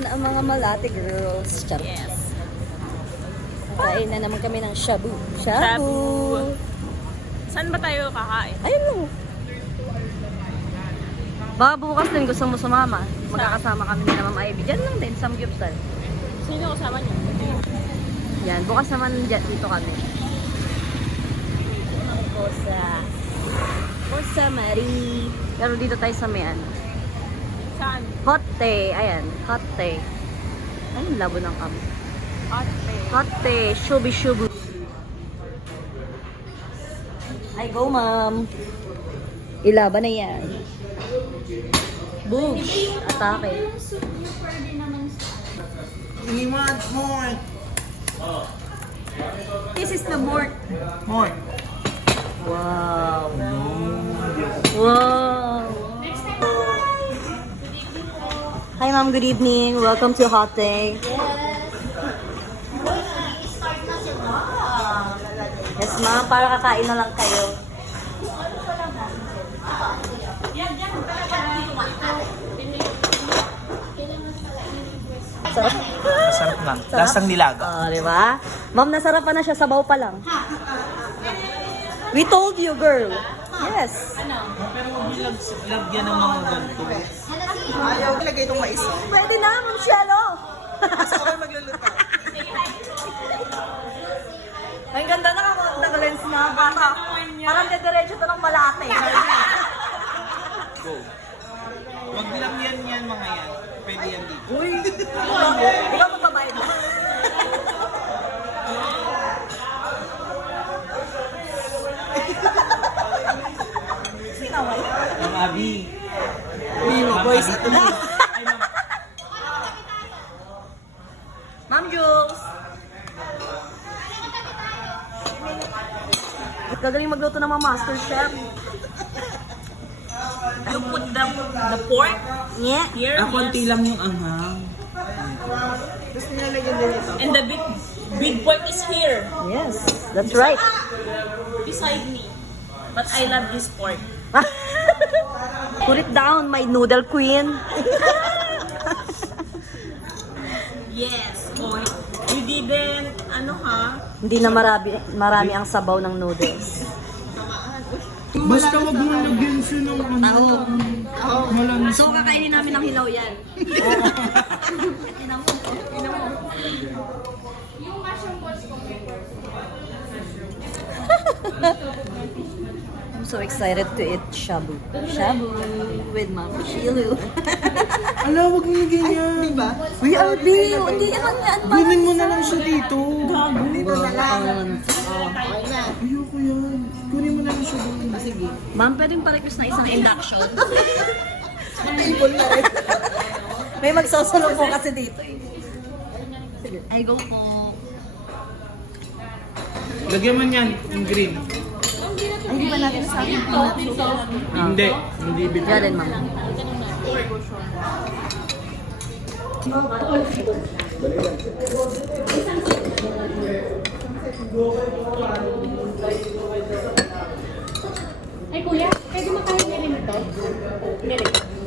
naman ang mga Malate girls. Charot. Yes. Kain na naman kami ng shabu. Shabu. Saan ba tayo kakain? Ayun lang. Baka bukas din gusto mo sumama. Magkakasama kami ni Ma'am Ivy. Diyan lang din, Samgyupsal. Sino kasama niyo? Yan, bukas naman dito kami. Kosa Marie. Pero dito tayo sa may ano. Saan? Hotte. Ayan, hotte. Ayun, labo ng kami. Ate. Hotte. Shubi-shubu. Ay, go ma'am. Ilaban na yan. Boosh. Atake. We want more. This is the board. More. Wow. Wow. Hi ma'am, good evening. Welcome to Hotte. Yes ma'am, para kakain na lang kayo. Sarap. Masarap lang. Lasang nilaga. Di ba? Ma'am, nasarapan na siya, sabaw pa lang. We told you, girl. Yes. Pero huwag nilang lagyan ng mga ganito. Ayaw ilagay itong mais. Pwede na, Ma'am Cielo. Gusto ko magluluto. Ang ganda na naka-lens na. Parang dediretso to ng Malate. Go. Huwag lang yan mga yan. Pwede yan dito. Uy! Ikaw magbabayad na. Sinaway. Ang Abi. Mimo, boys. Ay, ma'am. Ma'am Jules. Gagaling magluto ng mga master chef. You put the pork Yeah. here. Konti lang yung anghang. Gusto niya lagyan din ito. And the big pork is here Yes, that's right. beside me. But I love this pork. Put it down, my noodle queen. Yes. Oh, you didn't, ano ha? Hindi na marami ang sabaw ng noodles. Basta wag mo lagyan siya ng ano. Malanas. So, kakainin namin ng hilaw yan. I'm so excited to eat shabu. Shabu with Ma'am Shilu. Ala, wag mo lagyan yan. Diba? We are deal. Hindi naman yan. Kunin mo na lang siya dito. Dito na lang. Ayoko yan. Kunin mo na lang siya doon. Sige. Ma'am, pwedeng pa-request na isang induction. Table na rin. May magsasalong po kasi dito eh. Ay, go po. Lagyan mo niyan, yung green. Ay, di ba natin sa akin peanut soup? Hindi. Hindi bitin. Kaya din, ma'am. Ay kuya, pwede makain na rin ito?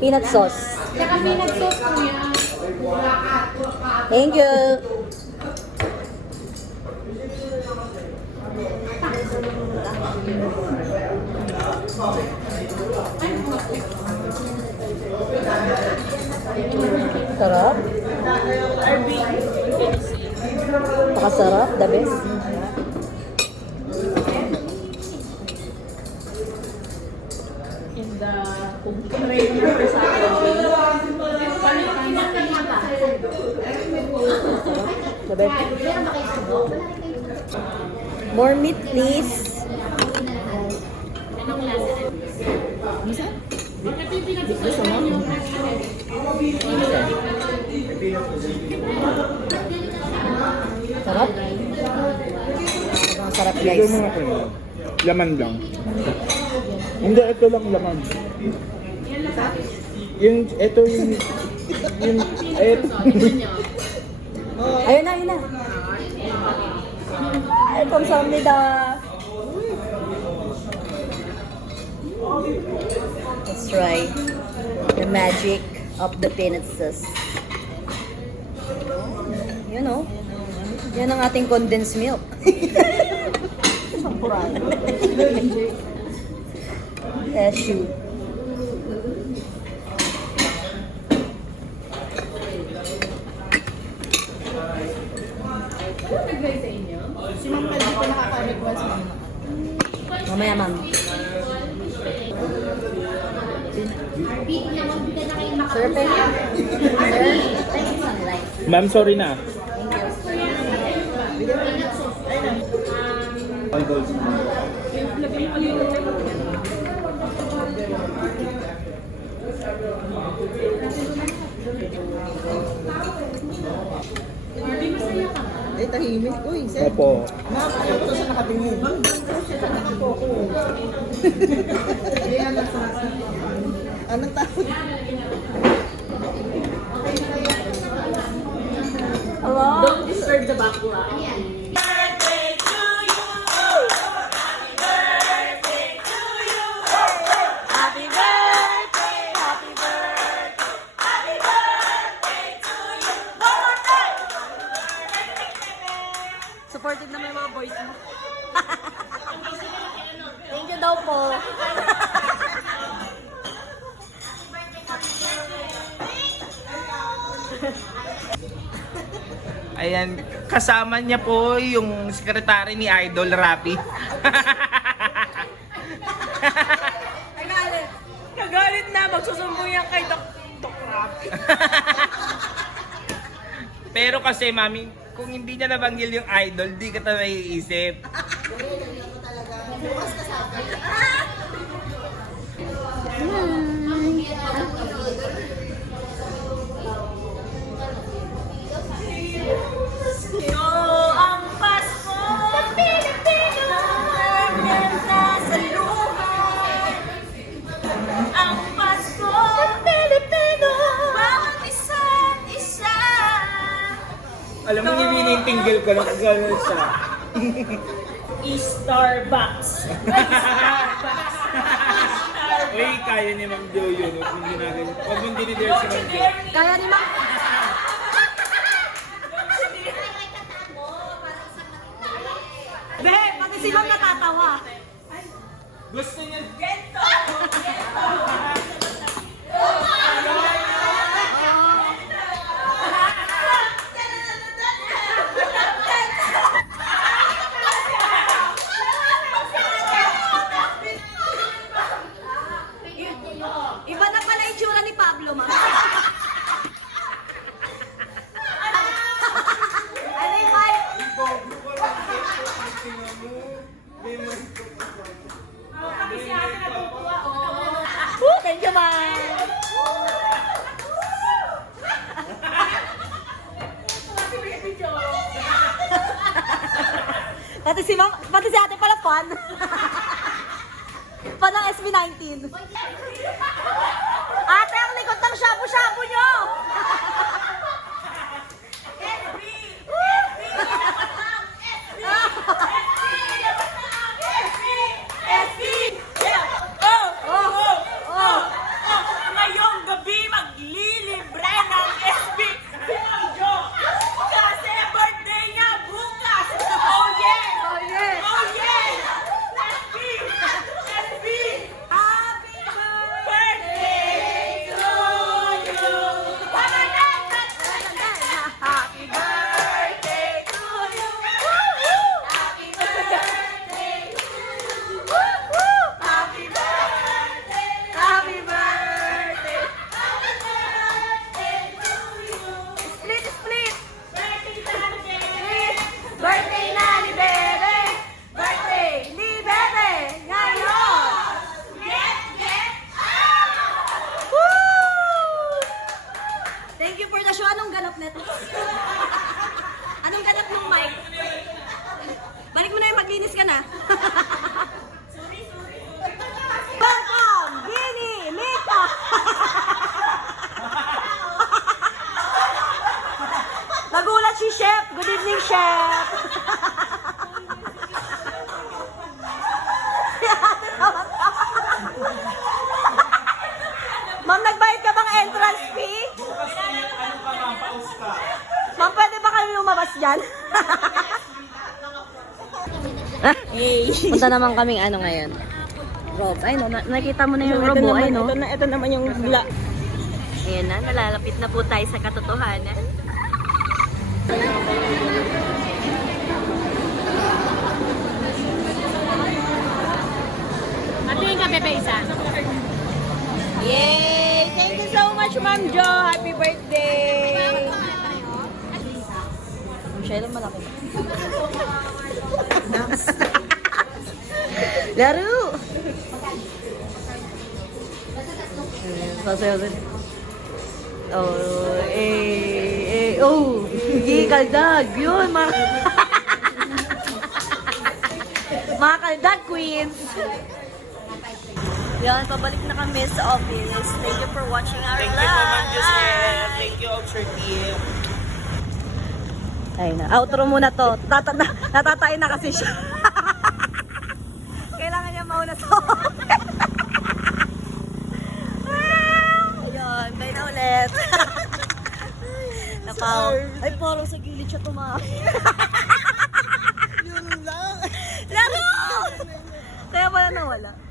Peanut sauce. Saka peanut sauce kuya. Thank you. Sarap. Pakasarap, the best. In the tray na sa akin. The best. More meat, please. Gusto mo? Sarap? Ang sarap, guys. Laman lang. Hindi, ito lang laman. Ito yung, Ayun na, ayun na. Ay, kamsahamnida. Let's try the magic of the peanut sauce. Yun oh. Yan ang ating condensed milk. Cashew. Si Ma'am Pwede ko nakaka-request mo. Mamaya, ma'am. Sir, pwede? Sir, thank you sunlight. Ma'am, sorry na. Eh, tahimik. Uy, sir. Opo. Ma'am, ayaw ko siya nakatingin. Ma'am, siya nakapoko. Hindi na nasasa. Anong takot? Don't disturb the background. Happy birthday! Happy birthday! Happy birthday to you! One more time! Supportive naman yung mga boys mo. Thank you daw po. Ayan, kasama niya po yung sekretary ni Idol Rapi. Kagalit. Kagalit na, magsusumbong yan kay Dok Rapi. Pero kasi, mami, kung hindi niya nabanggil yung idol, di ka na naiisip. Yo, ang Pasko! Pilipino! Ganda sa luha! Ang Pasko! Pilipino! Bawat isa't isa! Alam mo, hinihintinggil ko lang gano'n siya. Starbucks. Uy, kaya ni Ma'am Jo yun. Huwag mong ginagawa. Huwag mong dinidir si Ma'am Jo. Kaya ni Ma'am. Be, pati si Ma'am natatawa. Gusto niya. Iba na pala itsura ni Pablo, Ma'am. Ano yung mic? Thank you, Ma'am. Pati si Ma'am, pati si ate pala fan. Fan ng SB19. Ate, ang likod ng shabu-shabu nyo! Ngayong gabi maglilibre ng SB si Ma'am Jo. Kasi birthday niya bukas. Oh yeah! Oh, yeah! Oh yeah! SB! SB! Happy birthday to you! Happy birthday to you! Happy birthday to you! Happy birthday! Happy birthday! Happy birthday to you! Split, split! Birthday na ni Bebe! Birthday ni Bebe! Ngayon! Woo! Thank you for the show. Anong ganap neto? Anong ganap ng mic? Balik mo na yung maglinis ka na. Welcome, Bini, Mika! Nagulat si Chef. Good evening, Chef. Si ate tawa-tawa. Ma'am, nagbayad ka bang entrance fee? Ma'am, pwede ba kayo Punta naman kaming ano ngayon. Rob. Ay no, nakita mo na yung Rob. Ay no. Ito naman yung Ayan na, nalalapit na po tayo sa katotohanan. Ating ka, Pepe, isa. Yay! Thank you so much, Ma'am Jo. Happy birthday! Michelle, malaki. Laro! Sasayaw din. Hindi kaldag. Yun, mga kaldag queens. Yan, pabalik na kami sa office. Thank you for watching our Thank vlog. you naman, Giselle. Thank you, Oxford team. Ay na, outro muna to. Natatay na kasi siya. Kailangan niya mauna to. Ayun, tayo na ulit. Napaw. Ay, parang sa gilid siya tumakas. Yun lang. Laro! Kaya pala nawala.